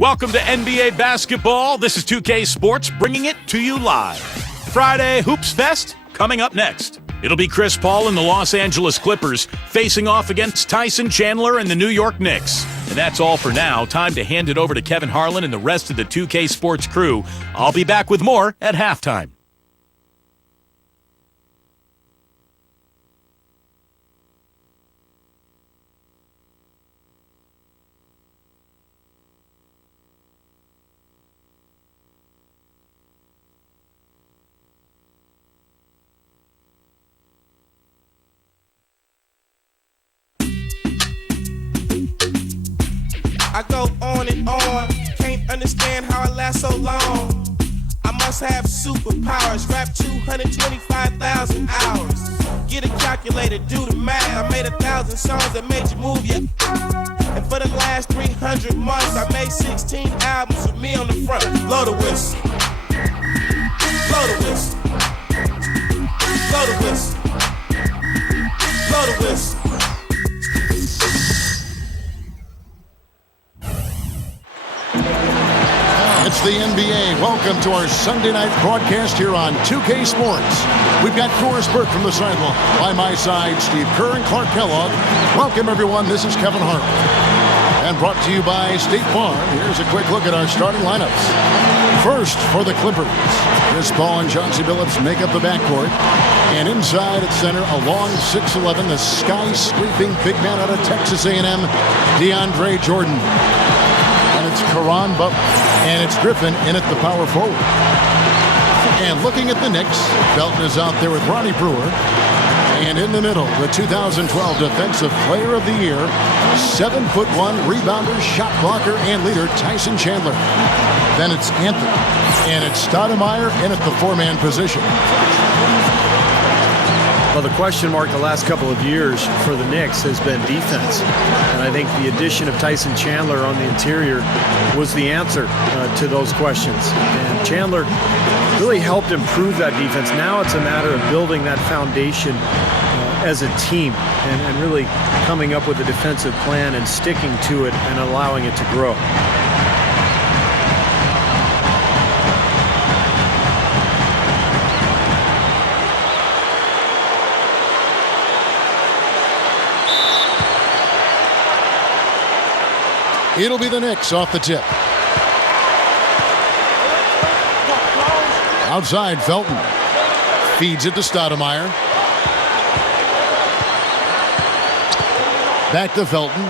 Welcome to NBA basketball. This is 2K Sports bringing it to you live. Friday Hoops Fest coming up next. It'll be Chris Paul and the Los Angeles Clippers facing off against Tyson Chandler and the New York Knicks. And that's all for now. Time to hand it over to Kevin Harlan and the rest of the 2K Sports crew. I'll be back with more at halftime. I go on and on, can't understand how I last so long. I must have superpowers, rap 225,000 hours. Get a calculator, do the math. I made 1,000 songs that made you move your. And for the last 300 months, I made 16 albums with me on the front. Blow the whistle. Blow the whistle. Blow the whistle. Blow the whistle. It's the NBA. Welcome to our Sunday night broadcast here on 2K Sports. We've got Doris Burke from the sideline. By my side, Steve Kerr and Clark Kellogg. Welcome, everyone. This is Kevin Hart. And brought to you by State Farm. Here's a quick look at our starting lineups. First, for the Clippers, Chris Paul and Chauncey Billups make up the backcourt. And inside at center, a long 6'11", the sky-scraping big man out of Texas A&M, DeAndre Jordan. And it's Caron Butler. And it's Griffin in at the power forward. And looking at the Knicks, Felton is out there with Ronnie Brewer. And in the middle, the 2012 Defensive Player of the Year, 7'1" rebounder, shot blocker, and leader Tyson Chandler. Then it's Anthony. And it's Stoudemire in at the four-man position. Well, the question mark the last couple of years for the Knicks has been defense. And I think the addition of Tyson Chandler on the interior was the answer to those questions. And Chandler really helped improve that defense. Now it's a matter of building that foundation as a team and really coming up with a defensive plan and sticking to it and allowing it to grow. It'll be the Knicks off the tip. Outside, Felton. Feeds it to Stoudemire. Back to Felton.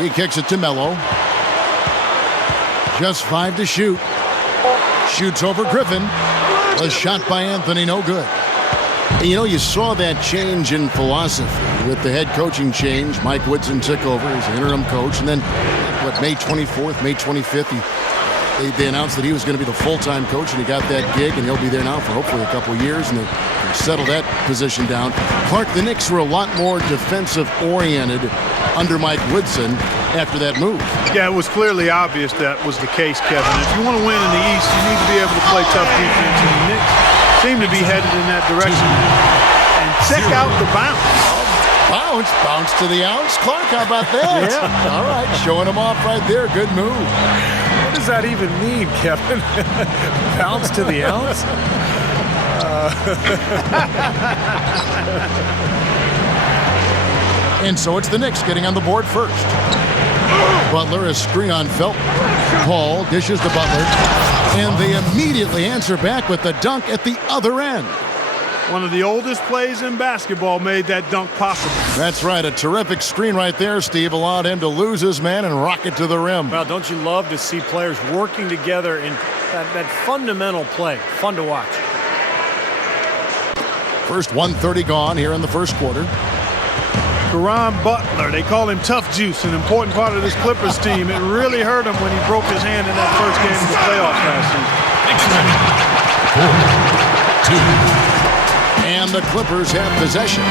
He kicks it to Melo. Just 5 to shoot. Shoots over Griffin. A shot by Anthony, no good. And you know, you saw that change in philosophy with the head coaching change. Mike Woodson took over as interim coach. And then, May 24th, May 25th, they announced that he was going to be the full-time coach, and he got that gig, and he'll be there now for hopefully a couple years, and they settle that position down. Clark, the Knicks were a lot more defensive-oriented under Mike Woodson after that move. Yeah, it was clearly obvious that was the case, Kevin. If you want to win in the East, you need to be able to play tough defense, and the Knicks seem to be headed in that direction. And check out the bounce. Bounce to the ounce. Clark, how about that? Yeah. All right, showing him off right there. Good move. What does that even mean, Kevin? Bounce to the ounce? And so it's the Knicks getting on the board first. Butler, a screen on Felton. Paul dishes to Butler. And they immediately answer back with the dunk at the other end. One of the oldest plays in basketball made that dunk possible. That's right. A terrific screen right there, Steve. Allowed him to lose his man and rock it to the rim. Well, don't you love to see players working together in that fundamental play? Fun to watch. First 1:30 gone here in the first quarter. Caron Butler, they call him Tough Juice, an important part of this Clippers team. It really hurt him when he broke his hand in that first game of the playoffs last season. 2. And the Clippers have possession.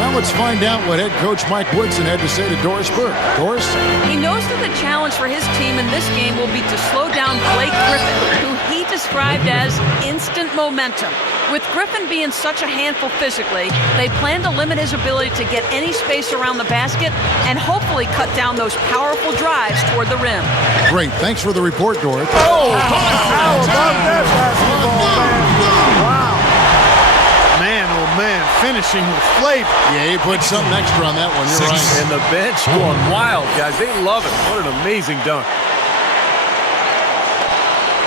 Now let's find out what head coach Mike Woodson had to say to Doris Burke. Doris? He knows that the challenge for his team in this game will be to slow down Blake Griffin, who he described as instant momentum. With Griffin being such a handful physically, they plan to limit his ability to get any space around the basket and hopefully cut down those powerful drives toward the rim. Great. Thanks for the report, Dorothy. Oh, how about that basketball, man? Wow. Man, oh man, finishing with flavor. Yeah, he put something extra on that one. You're right. And the bench going wild, guys. They love it. What an amazing dunk.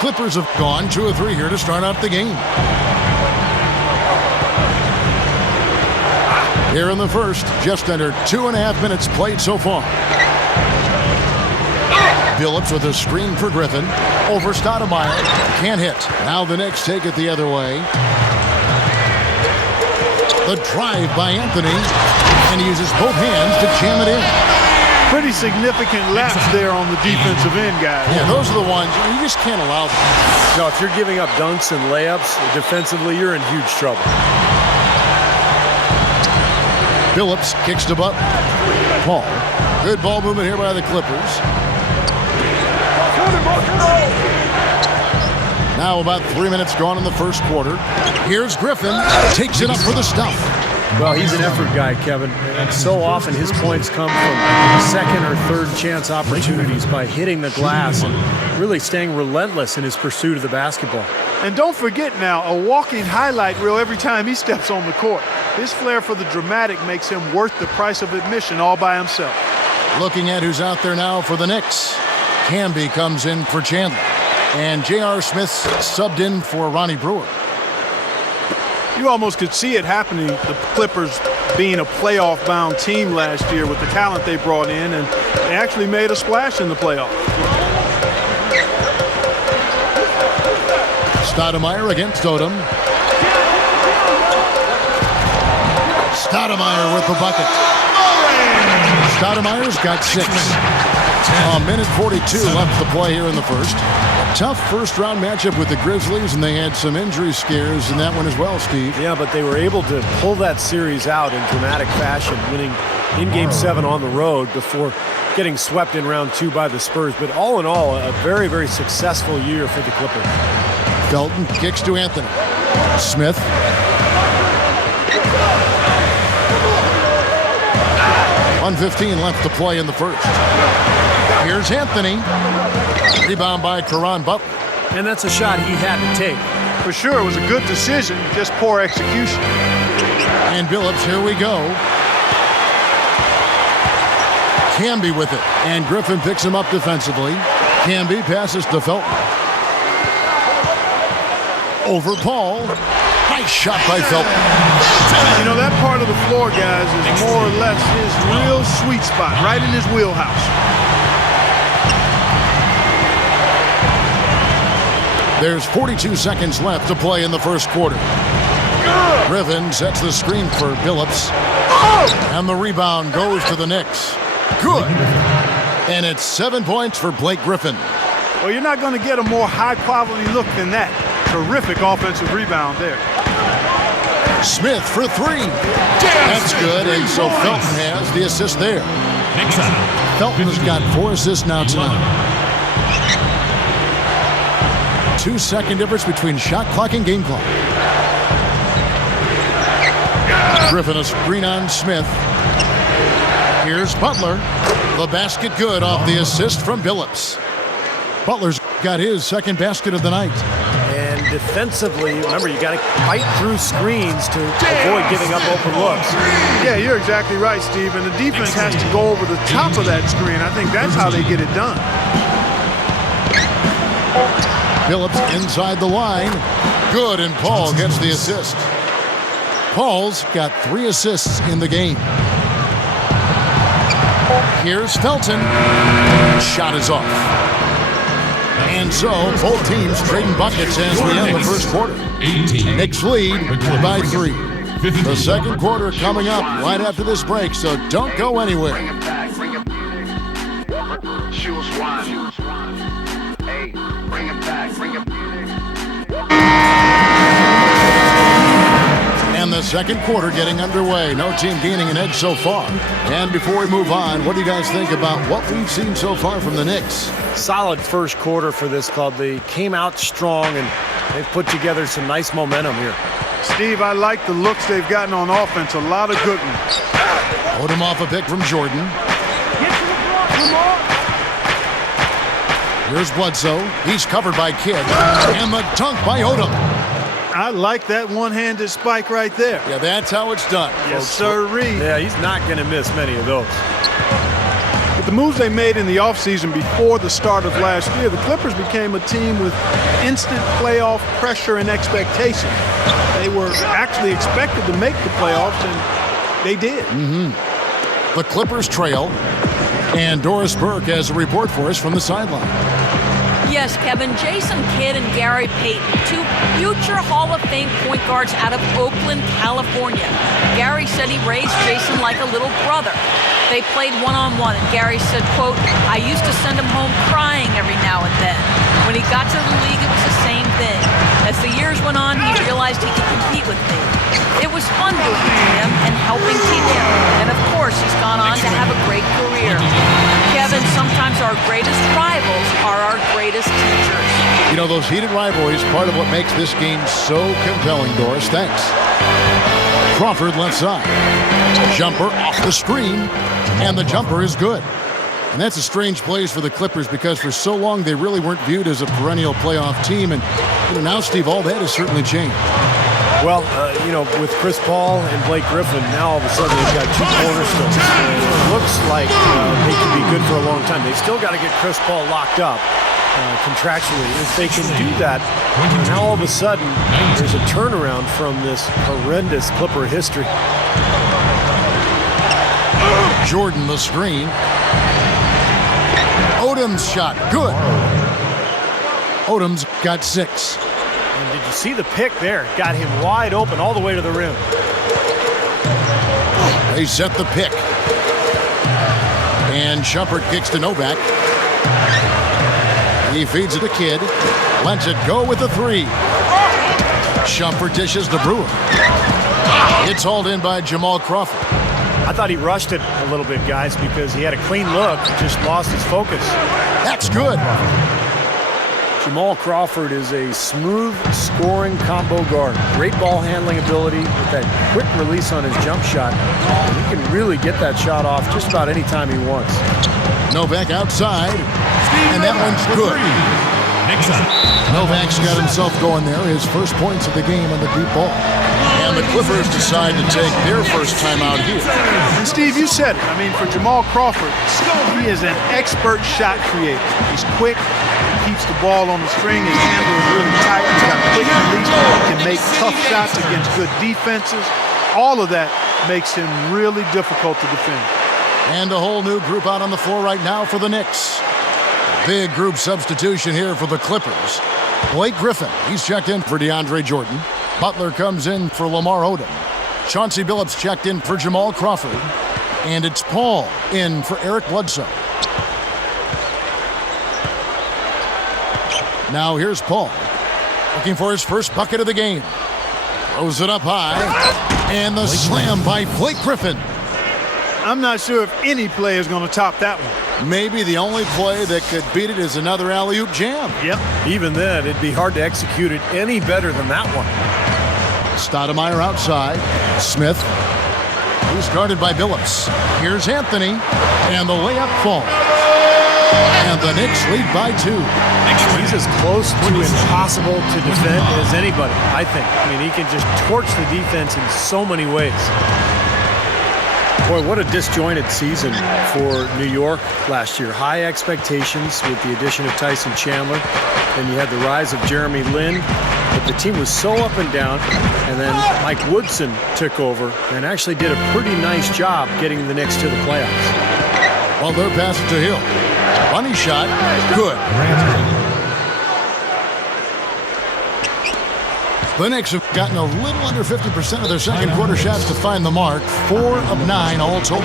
Clippers have gone 2 of 3 here to start out the game. Here in the first, just under 2.5 minutes played so far. Billups with a screen for Griffin. Over Stoudemire. Can't hit. Now the Knicks take it the other way. The drive by Anthony. And he uses both hands to jam it in. Pretty significant lapse there on the defensive end, guys. Yeah, those are the ones you just can't allow them. No, if you're giving up dunks and layups defensively, you're in huge trouble. Billups kicks to Butler. Paul. Good ball movement here by the Clippers. Now about 3 minutes gone in the first quarter. Here's Griffin. Takes it up for the stuff. Well, he's an effort guy, Kevin. And so often his points come from second or third chance opportunities by hitting the glass and really staying relentless in his pursuit of the basketball. And don't forget now, a walking highlight reel every time he steps on the court. His flair for the dramatic makes him worth the price of admission all by himself. Looking at who's out there now for the Knicks. Camby comes in for Chandler. And J.R. Smith's subbed in for Ronnie Brewer. You almost could see it happening, the Clippers being a playoff-bound team last year with the talent they brought in, and they actually made a splash in the playoffs. Stoudemire against Odom. Stoudemire with the bucket. Stoudemire's got 6. A minute 42 left to play here in the first. Tough first-round matchup with the Grizzlies, and they had some injury scares in that one as well, Steve. Yeah, but they were able to pull that series out in dramatic fashion, winning in Game 7 on the road before getting swept in round 2 by the Spurs. But all in all, a very, very successful year for the Clippers. Felton kicks to Anthony. Smith. .115 left to play in the first. Here's Anthony. Rebound by Caron Butler. And that's a shot he had to take. For sure, it was a good decision, just poor execution. And Billups, here we go. Camby with it. And Griffin picks him up defensively. Camby passes to Felton. Over Paul. Nice shot by Felton. You know, that part of the floor, guys, is more or less his real sweet spot, right in his wheelhouse. There's 42 seconds left to play in the first quarter. Griffin sets the screen for Billups. And the rebound goes to the Knicks. Good. And it's 7 points for Blake Griffin. Well, you're not going to get a more high-quality look than that. Terrific offensive rebound there. Smith for 3. That's good, and so Felton has the assist there. Felton has got 4 assists now tonight. 2-second difference between shot clock and game clock. Griffin a screen on Smith. Here's Butler. The basket good off the assist from Billups. Butler's got his second basket of the night. And defensively, remember, you got to fight through screens to avoid giving up open looks. Yeah, you're exactly right, Steve. And the defense has to go over the top of that screen. I think that's how they get it done. Billups inside the line. Good, and Paul gets the assist. Paul's got 3 assists in the game. Here's Felton. Shot is off. And so, both teams trading buckets as we end the first quarter. Knicks lead by 3. The second quarter coming up right after this break, so don't go anywhere. And the the second quarter getting underway. No team gaining an edge so far. And before we move on, what do you guys think about what we've seen so far from the Knicks? Solid first quarter for this club. They came out strong, and they've put together some nice momentum here. Steve, I like the looks they've gotten on offense. A lot of good ones. Odom off a pick from Jordan. Here's Bledsoe. He's covered by Kidd. And the dunk by Odom. I like that one-handed spike right there. Yeah, that's how it's done. Yes, sirree. Yeah, he's not going to miss many of those. With the moves they made in the offseason before the start of last year, the Clippers became a team with instant playoff pressure and expectation. They were actually expected to make the playoffs, and they did. The Clippers trail. And Doris Burke has a report for us from the sideline. Yes, Kevin, Jason Kidd and Gary Payton, two future Hall of Fame point guards out of Oakland, California. Gary said he raised Jason like a little brother. They played one-on-one, and Gary said, quote, "I used to send him home crying every now and then. When he got to the league, it was the same thing. As the years went on, he realized he could compete with me. It was fun doing it to him and helping teach him. And of course, he's gone on to have a great career." Kevin, sometimes our greatest rivals are our greatest teachers. You know, those heated rivalries, part of what makes this game so compelling, Doris. Thanks. Crawford left side. Jumper off the screen, and the jumper is good. And that's a strange place for the Clippers because for so long they really weren't viewed as a perennial playoff team. And now, Steve, all that has certainly changed. Well, with Chris Paul and Blake Griffin, now all of a sudden they've got two cornerstones. And it looks like they could be good for a long time. They've still got to get Chris Paul locked up contractually. If they can do that, now all of a sudden there's a turnaround from this horrendous Clipper history. Jordan the screen. Odom's shot, good. Odom's got 6. And did you see the pick there? Got him wide open all the way to the rim. They set the pick. And Shumpert kicks to Novak. He feeds it to Kidd. Lets it go with the 3. Shumpert dishes to Brewer. It's hauled in by Jamal Crawford. I thought he rushed it a little bit, guys, because he had a clean look, just lost his focus. That's good. Jamal Crawford is a smooth scoring combo guard. Great ball handling ability with that quick release on his jump shot. And he can really get that shot off just about any time he wants. Novak outside, and that one's good. Novak's got himself going there. His first points of the game on the deep ball. And the Clippers decide to take their first time out here. And Steve, you said it. I mean, for Jamal Crawford, he is an expert shot creator. He's quick. Keeps the ball on the string. His handle is really tight. He's got a quick release. He can make tough shots against good defenses. All of that makes him really difficult to defend. And a whole new group out on the floor right now for the Knicks. Big group substitution here for the Clippers. Blake Griffin, he's checked in for DeAndre Jordan. Butler comes in for Lamar Odom. Chauncey Billups checked in for Jamal Crawford. And it's Paul in for Eric Bledsoe. Now here's Paul, looking for his first bucket of the game. Throws it up high, and the slam by Blake Griffin. I'm not sure if any play is going to top that one. Maybe the only play that could beat it is another alley-oop jam. Yep. Even then, it'd be hard to execute it any better than that one. Stoudemire outside. Smith, who's guarded by Billups. Here's Anthony, and the layup falls. And the Knicks lead by 2. He's as close to impossible to defend as anybody, I think. I mean, he can just torch the defense in so many ways. Boy, what a disjointed season for New York last year. High expectations with the addition of Tyson Chandler. Then you had the rise of Jeremy Lin. But the team was so up and down. And then Mike Woodson took over and actually did a pretty nice job getting the Knicks to the playoffs. Well, they're passing to Hill. Bunny shot, good. The Knicks have gotten a little under 50% of their second quarter shots to find the mark. 4 of 9 all told.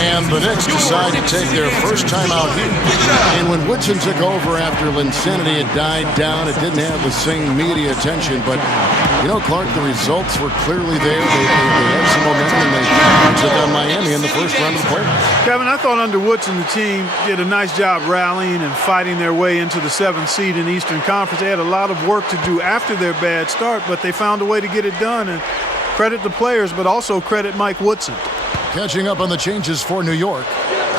And the Knicks decide to take their first time out here. And when Woodson took over after Linsanity had died down, it didn't have the same media attention. But, you know, Clark, the results were clearly there. They had some momentum, and they took on Miami in the first round of the playoffs. Kevin, I thought under Woodson the team did a nice job rallying and fighting their way into the 7th seed in the Eastern Conference. They had a lot of work to do after their bad start, but they found a way to get it done. And credit the players, but also credit Mike Woodson. Catching up on the changes for New York.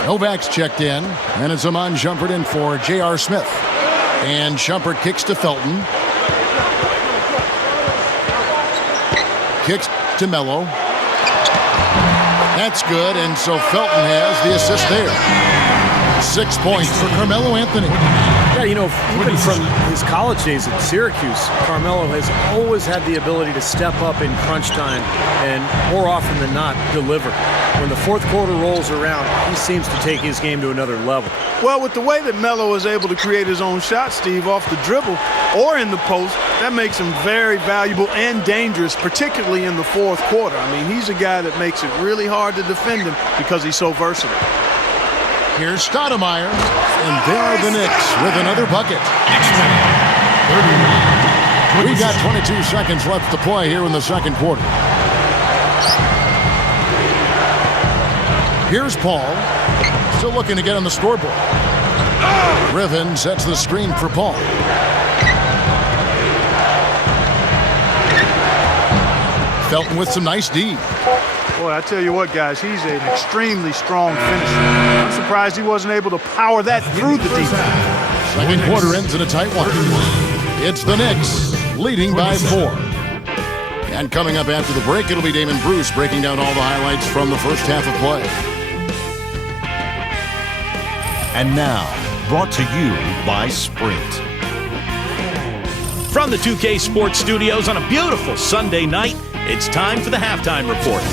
Novak's checked in, and it's Iman Shumpert in for J.R. Smith. And Shumpert kicks to Felton. Kicks to Melo. That's good, and so Felton has the assist there. 6 points for Carmelo Anthony. Yeah, you know, even from his college days at Syracuse, Carmelo has always had the ability to step up in crunch time and more often than not deliver. When the fourth quarter rolls around, he seems to take his game to another level. Well, with the way that Melo is able to create his own shot, Steve, off the dribble or in the post, that makes him very valuable and dangerous, particularly in the fourth quarter. I mean, he's a guy that makes it really hard to defend him because he's so versatile. Here's Stoudemire, and there are the Knicks with another bucket. We've got 22 seconds left to play here in the second quarter. Here's Paul, still looking to get on the scoreboard. Griffin sets the screen for Paul. Felton with some nice D. Boy, I tell you what, guys, he's an extremely strong finisher. I'm surprised he wasn't able to power that through the defense. Second quarter ends in a tight one. It's the Knicks leading by 4. And coming up after the break, it'll be Damon Bruce breaking down all the highlights from the first half of play. And now, brought to you by Sprint. From the 2K Sports Studios on a beautiful Sunday night, it's time for the halftime report.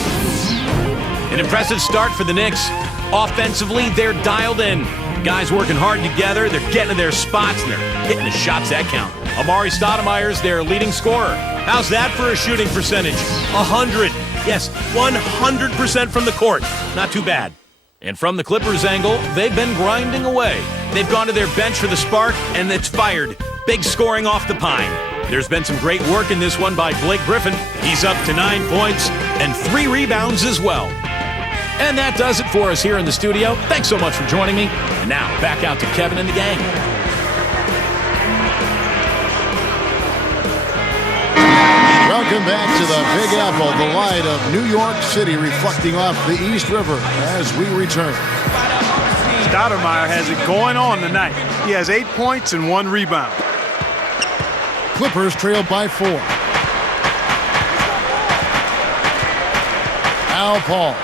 An impressive start for the Knicks. Offensively, they're dialed in. Guys working hard together, they're getting to their spots, and they're hitting the shots that count. Amari Stoudemire's their leading scorer. How's that for a shooting percentage? 100. Yes, 100% from the court. Not too bad. And from the Clippers' angle, they've been grinding away. They've gone to their bench for the spark, and it's fired. Big scoring off the pine. There's been some great work in this one by Blake Griffin. He's up to 9 points and 3 rebounds as well. And that does it for us here in the studio. Thanks so much for joining me. And now, back out to Kevin and the gang. Welcome back to the Big Apple, the light of New York City reflecting off the East River as we return. Stoudemire has it going on tonight. He has 8 points and 1 rebound. Clippers trail by 4. Al Paul.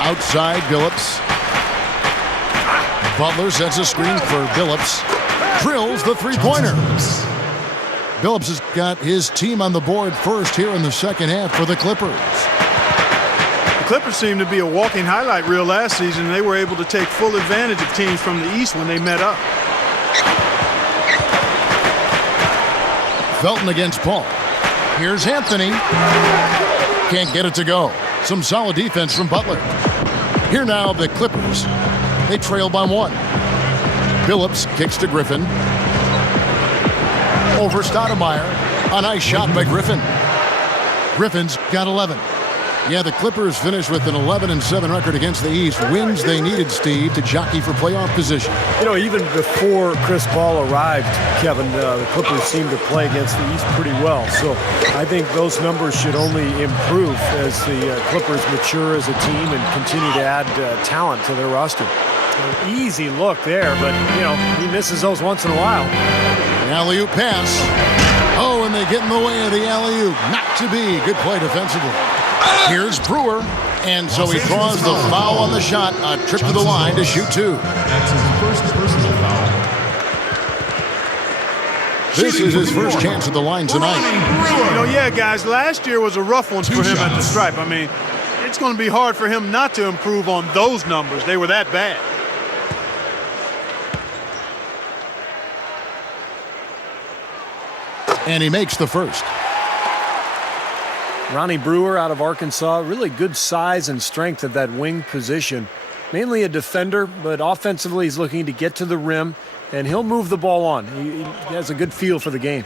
Outside, Billups. Butler sets a screen for Billups. Drills the three-pointer. Billups has got his team on the board first here in the second half for the Clippers. The Clippers seem to be a walking highlight reel last season, and they were able to take full advantage of teams from the East when they met up. Felton against Paul. Here's Anthony. Can't get it to go. Some solid defense from Butler. Here now, the Clippers. They trail by 1. Billups kicks to Griffin. Over Stoudemire. A nice shot by Griffin. Griffin's got 11. Yeah, the Clippers finished with an 11-7 record against the East. Wins they needed, Steve, to jockey for playoff position. You know, even before Chris Paul arrived, Kevin, the Clippers seemed to play against the East pretty well. So I think those numbers should only improve as the Clippers mature as a team and continue to add talent to their roster. An easy look there, but, you know, he misses those once in a while. The alley-oop pass. Oh, and they get in the way of the alley-oop. Not to be. Good play defensively. Here's Brewer, and so he draws the foul on the shot. A trip to the line to shoot 2. That's his first personal foul. This is his first chance at the line tonight. You know, yeah, guys, last year was a rough one for him at the stripe. I mean, it's going to be hard for him not to improve on those numbers. They were that bad. And he makes the first. Ronnie Brewer out of Arkansas, really good size and strength at that wing position. Mainly a defender, but offensively he's looking to get to the rim, and he'll move the ball on. He has a good feel for the game.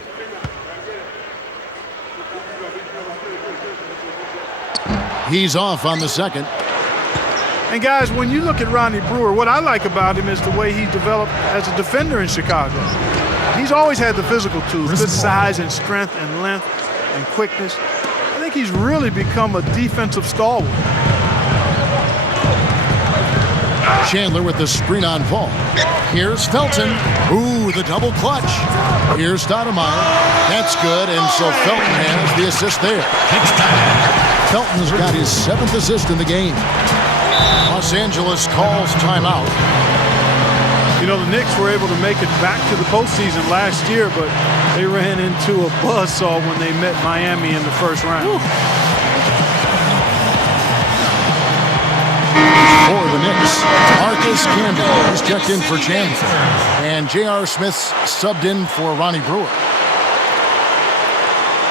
He's off on the second. And guys, when you look at Ronnie Brewer, what I like about him is the way he developed as a defender in Chicago. He's always had the physical tools, good size and strength and length and quickness. I think he's really become a defensive stalwart. Chandler with the screen on Paul. Here's Felton. Ooh, the double clutch. Here's Stoudemire. That's good, and so Felton has the assist there. Felton's got his 7th assist in the game. Los Angeles calls timeout. You know, the Knicks were able to make it back to the postseason last year, but they ran into a buzzsaw when they met Miami in the first round. Woo. For the Knicks, Marcus Camby is checked in for Chandler, and J.R. Smith's subbed in for Ronnie Brewer.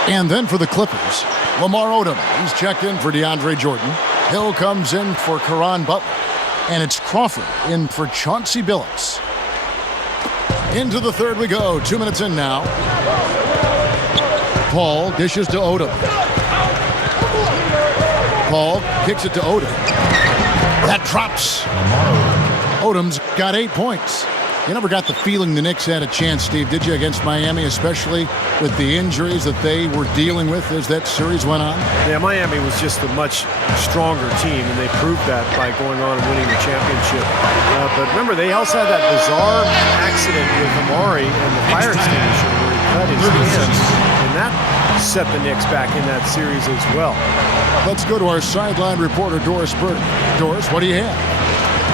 And then for the Clippers, Lamar Odom. He's checked in for DeAndre Jordan. Hill comes in for Caron Butler. And it's Crawford in for Chauncey Billups. Into the third we go. 2 minutes in now. Paul dishes to Odom. Paul kicks it to Odom. That drops. Odom's got 8 points. You never got the feeling the Knicks had a chance, Steve, did you, against Miami, especially with the injuries that they were dealing with as that series went on? Yeah, Miami was just a much stronger team, and they proved that by going on and winning the championship. But remember, they also had that bizarre accident with Amari and the fire extinguisher where he cut his hands, and that set the Knicks back in that series as well. Let's go to our sideline reporter, Doris Burke. Doris, what do you have?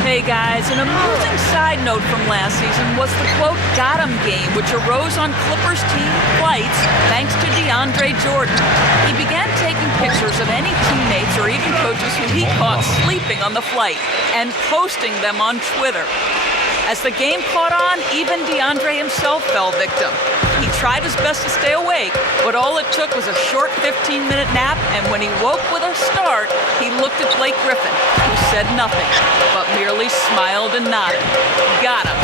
Hey guys, an amusing side note from last season was the quote "got 'em" game, which arose on Clippers team flights thanks to DeAndre Jordan. He began taking pictures of any teammates or even coaches who he caught sleeping on the flight and posting them on Twitter. As the game caught on, even DeAndre himself fell victim. He tried his best to stay awake, but all it took was a short 15-minute nap, and when he woke with a start, he looked at Blake Griffin, who said nothing, but merely smiled and nodded. Got him.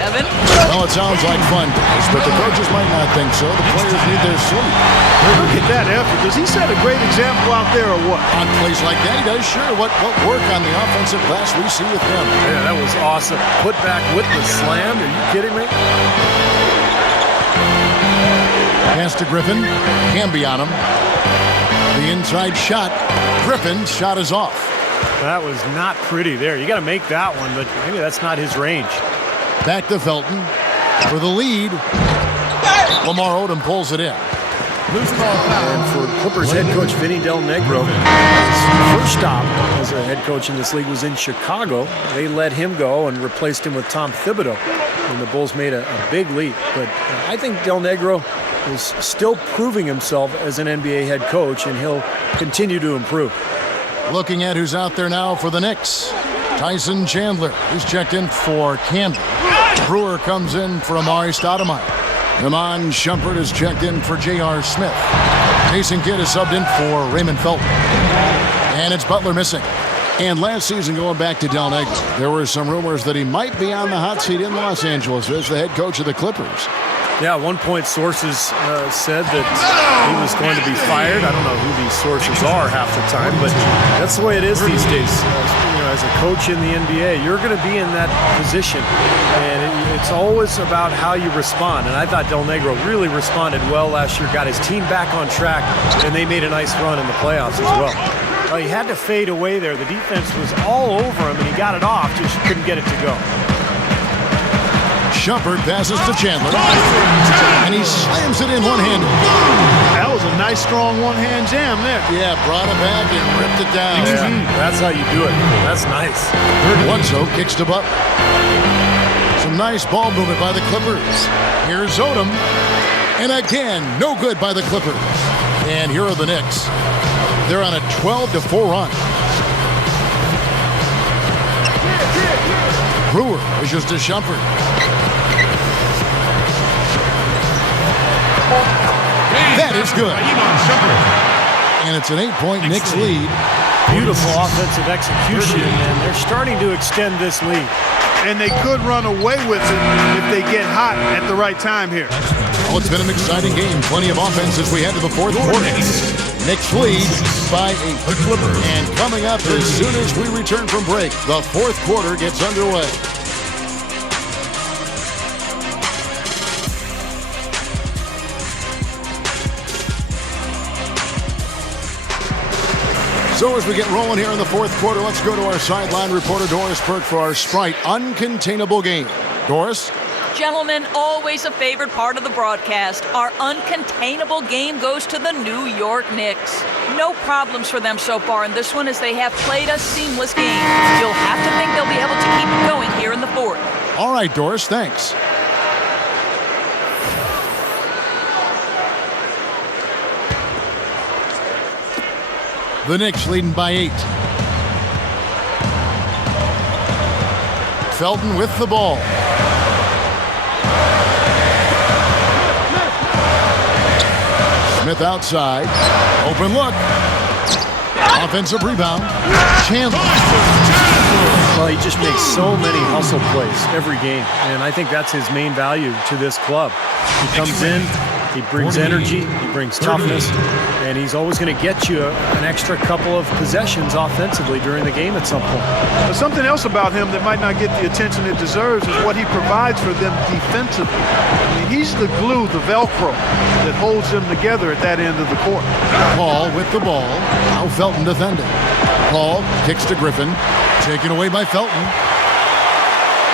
Kevin? Well, it sounds like fun, guys, but the coaches might not think so. The players need their sleep. Look at that effort. Does he set a great example out there or what? On plays like that, he does, sure. What work on the offensive glass we see with him. Yeah, that was awesome. Put back with the slam. Are you kidding me? Pass to Griffin. Camby on him. The inside shot. Griffin's shot is off. That was not pretty there. You got to make that one, but maybe that's not his range. Back to Felton for the lead. Lamar Odom pulls it in. And for Clippers head coach Vinny Del Negro, his first stop as a head coach in this league was in Chicago. They let him go and replaced him with Tom Thibodeau. And the Bulls made a big leap. But I think Del Negro is still proving himself as an NBA head coach, and he'll continue to improve. Looking at who's out there now for the Knicks. Tyson Chandler is checked in for Camden. Brewer comes in for Amari Stoudemire. Iman Shumpert is checked in for J.R. Smith. Jason Kidd is subbed in for Raymond Felton. And it's Butler missing. And last season, going back to Del Negro, there were some rumors that he might be on the hot seat in Los Angeles as the head coach of the Clippers. Yeah, at one point sources said that he was going to be fired. I don't know who these sources are half the time, but that's the way it is these days. As a coach in the NBA, you're going to be in that position, and it's always about how you respond. And I thought Del Negro really responded well last year, got his team back on track, and they made a nice run in the playoffs as well. Well, he had to fade away there. The defense was all over him, and he got it off, just couldn't get it to go. Shumpert passes to Chandler, and he slams it in one-handed. That was a nice, strong one-hand jam there. Yeah, brought it back and ripped it down. Yeah, that's how you do it. That's nice. Bledsoe kicks to Butler. Some nice ball movement by the Clippers. Here's Odom, and again, no good by the Clippers. And here are the Knicks. They're on a 12-4 run. Brewer pushes to Shumpert. That is good. And it's an 8-point Knicks lead. Beautiful offensive execution, and they're starting to extend this lead. And they could run away with it if they get hot at the right time here. Oh, it's been an exciting game. Plenty of offense as we head to the fourth quarter. Knicks lead by 8. And coming up as soon as we return from break, the fourth quarter gets underway. So as we get rolling here in the fourth quarter, let's go to our sideline reporter, Doris Burke, for our Sprite Uncontainable game. Doris? Gentlemen, always a favorite part of the broadcast. Our uncontainable game goes to the New York Knicks. No problems for them so far in this one as they have played a seamless game. You'll have to think they'll be able to keep it going here in the fourth. All right, Doris, thanks. The Knicks leading by 8. Felton with the ball. Smith outside. Open look. Offensive rebound. Chandler. Well, he just makes so many hustle plays every game, and I think that's his main value to this club. He comes in, he brings energy, he brings toughness, and he's always going to get you an extra couple of possessions offensively during the game at some point. But something else about him that might not get the attention it deserves is what he provides for them defensively. I mean, he's the glue, the Velcro that holds them together at that end of the court. Paul with the ball. Now Felton defending. Paul kicks to Griffin. Taken away by Felton.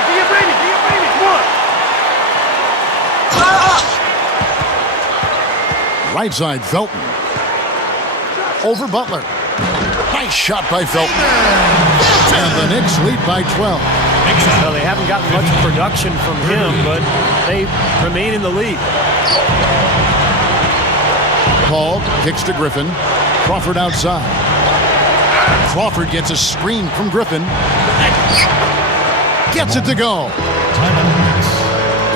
Get ready, come on. Right side, Felton. Over Butler. Nice shot by Felton. And the Knicks lead by 12. Well, they haven't gotten much production from him, but they remain in the lead. Paul kicks to Griffin. Crawford outside. Crawford gets a screen from Griffin. Gets it to go.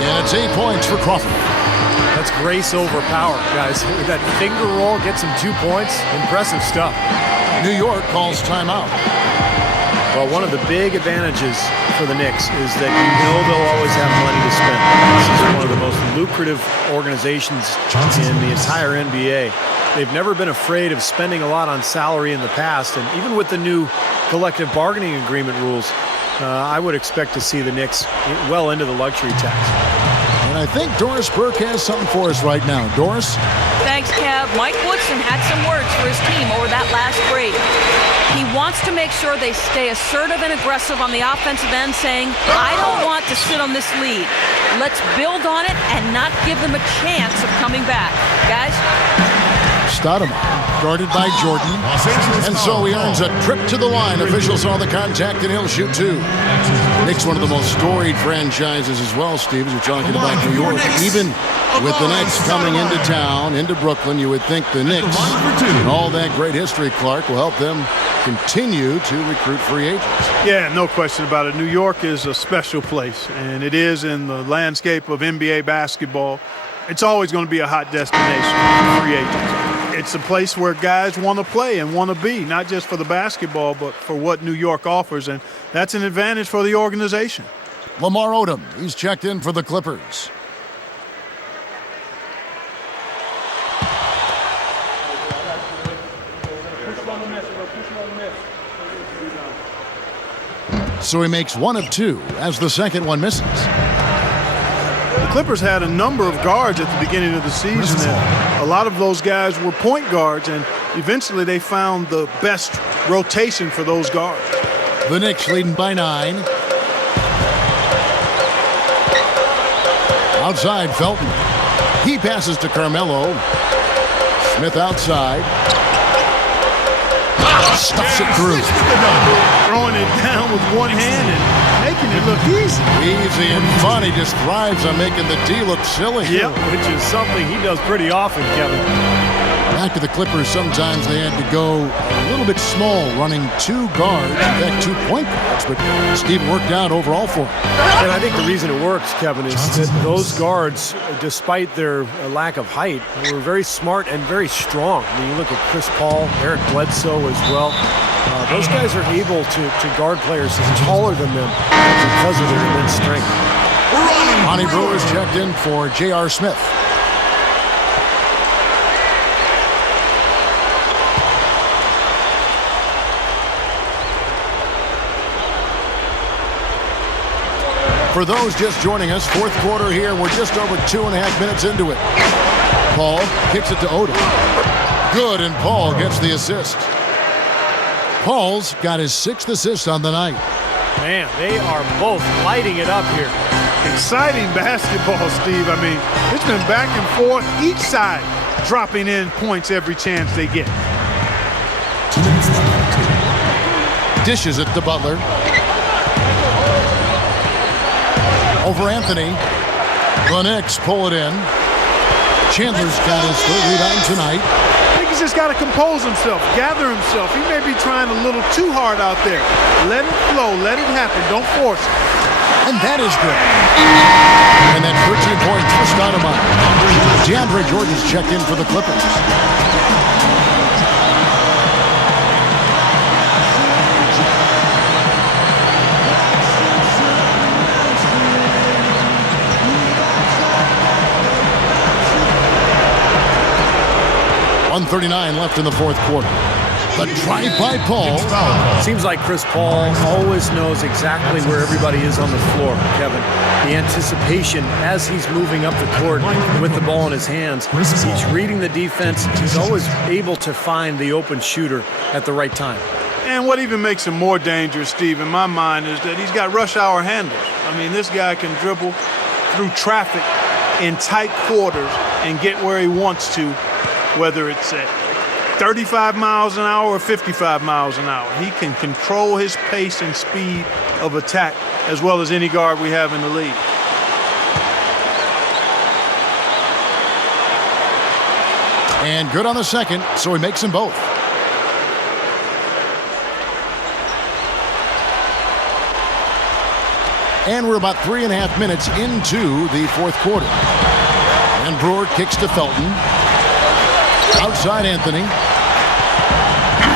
And it's 8 points for Crawford. That's grace over power, guys. That finger roll gets him 2 points. Impressive stuff. New York calls timeout. Well, one of the big advantages for the Knicks is that you know they'll always have money to spend. This is one of the most lucrative organizations in the entire NBA. They've never been afraid of spending a lot on salary in the past, and even with the new collective bargaining agreement rules, I would expect to see the Knicks well into the luxury tax. And I think Doris Burke has something for us right now. Doris? Thanks, Kev. Mike Woodson had some words for his team over that last break. He wants to make sure they stay assertive and aggressive on the offensive end, saying, I don't want to sit on this lead. Let's build on it and not give them a chance of coming back. Guys? Stoudemire guarded by Jordan. And so he earns a trip to the line. Officials saw the contact and he'll shoot 2. Knicks, one of the most storied franchises as well, Steve, as you're talking about New York. Even with the Knicks coming into town, into Brooklyn, you would think the Knicks and all that great history, Clark, will help them continue to recruit free agents. Yeah, no question about it. New York is a special place, and it is in the landscape of NBA basketball. It's always going to be a hot destination for free agents. It's a place where guys want to play and want to be, not just for the basketball, but for what New York offers, and that's an advantage for the organization. Lamar Odom, he's checked in for the Clippers. So he makes 1 of 2 as the second one misses. The Clippers had a number of guards at the beginning of the season, and a lot of those guys were point guards, and eventually they found the best rotation for those guards. The Knicks leading by 9. Outside, Felton. He passes to Carmelo. Smith outside. Stuffs it through. Throwing it down with one hand and making it look easy. Easy and fun. He just thrives on making the D look silly. Yeah, which is something he does pretty often, Kevin. Back to the Clippers, sometimes they had to go a little bit small, running 2 guards, in fact 2 point guards, but Steve worked out overall for him. And I think the reason it works, Kevin, is that those guards, despite their lack of height, were very smart and very strong. I mean, you look at Chris Paul, Eric Bledsoe as well. Those guys are able to guard players taller than them because of their immense strength. Monty Brewer's checked in for J.R. Smith. For those just joining us, 4th quarter here. We're just over 2.5 minutes into it. Paul kicks it to Odom. Good, and Paul gets the assist. Paul's got his 6th assist on the night. Man, they are both lighting it up here. Exciting basketball, Steve. I mean, it's been back and forth, each side dropping in points every chance they get. Dishes it to Butler. Over Anthony. The Knicks pull it in. Chandler's got his 3rd rebound tonight. I think he's just got to compose himself, gather himself. He may be trying a little too hard out there. Let it flow, let it happen, don't force it. And that is good. And that 13-point twist out of mine. DeAndre Jordan's checked in for the Clippers. .139 left in the 4th quarter. The drive by Paul. Seems like Chris Paul always knows exactly where everybody is on the floor, Kevin. The anticipation as he's moving up the court with the ball in his hands. He's reading the defense. He's always able to find the open shooter at the right time. And what even makes him more dangerous, Steve, in my mind, is that he's got rush hour handles. I mean, this guy can dribble through traffic in tight quarters and get where he wants to, whether it's at 35 miles an hour or 55 miles an hour. He can control his pace and speed of attack as well as any guard we have in the league. And good on the second, so he makes them both. And we're about 3.5 minutes into the 4th quarter. And Brewer kicks to Felton. Outside Anthony.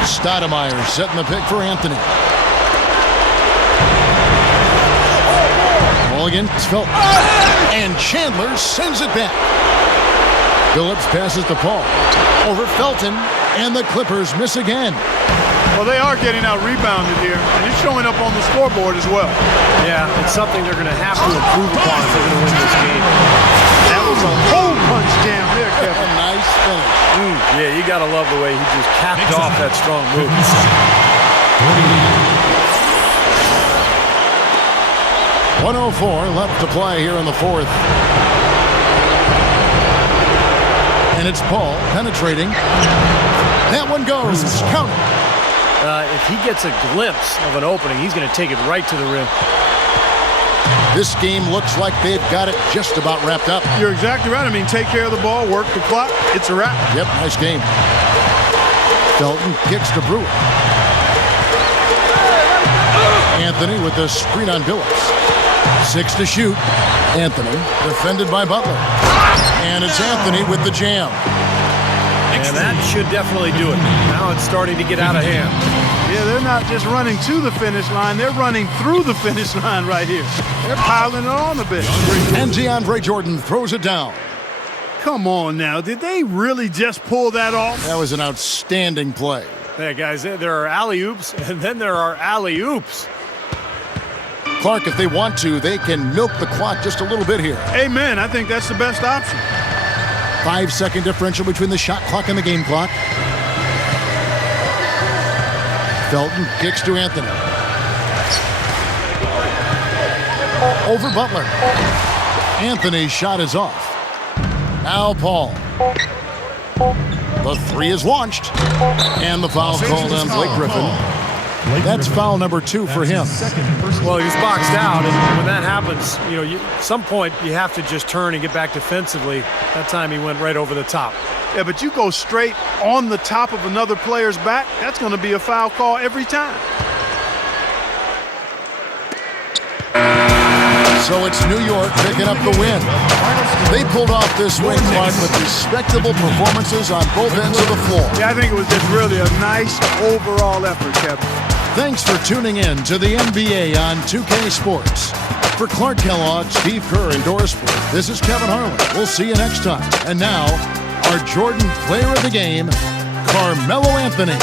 Stoudemire setting the pick for Anthony. Ball against Felton. And Chandler sends it back. Phillips passes to Paul. Over Felton. And the Clippers miss again. Well, they are getting out rebounded here, and it's showing up on the scoreboard as well. Yeah, it's something they're going to have to improve upon if they're going to win this game. That was a hole punch jam there, Kevin. A nice finish. Yeah, you got to love the way he just capped off that strong move. 1:04 left to play here in the 4th. And it's Paul penetrating. That one goes. Count it. If he gets a glimpse of an opening, he's going to take it right to the rim. This game looks like they've got it just about wrapped up. You're exactly right. I mean, take care of the ball, work the clock. It's a wrap. Yep, nice game. Felton kicks to Brewer. Anthony with the screen on Billups. 6 to shoot. Anthony defended by Butler. And it's Anthony with the jam. And that should definitely do it. Now it's starting to get out of hand. Yeah, they're not just running to the finish line. They're running through the finish line right here. They're piling it on a bit. And DeAndre Jordan throws it down. Come on now. Did they really just pull that off? That was an outstanding play. Yeah, guys, there are alley-oops, and then there are alley-oops. Clark, if they want to, they can milk the clock just a little bit here. Amen. I think that's the best option. 5-second differential between the shot clock and the game clock. Felton kicks to Anthony. Over Butler. Anthony's shot is off. Now Paul. The 3 is launched. And the foul called on Blake Griffin. That's foul number 2 for him. Well, he was boxed out, and when that happens, at some point you have to just turn and get back defensively. That time he went right over the top. Yeah, but you go straight on the top of another player's back, that's going to be a foul call every time. So it's New York picking up the win. They pulled off this win, Clark, with respectable performances on both ends of the floor. Yeah, I think it was just really a nice overall effort, Kevin. Thanks for tuning in to the NBA on 2K Sports. For Clark Kellogg, Steve Kerr, and Doris Burke, this is Kevin Harlan. We'll see you next time. And now, our Jordan Player of the Game, Carmelo Anthony.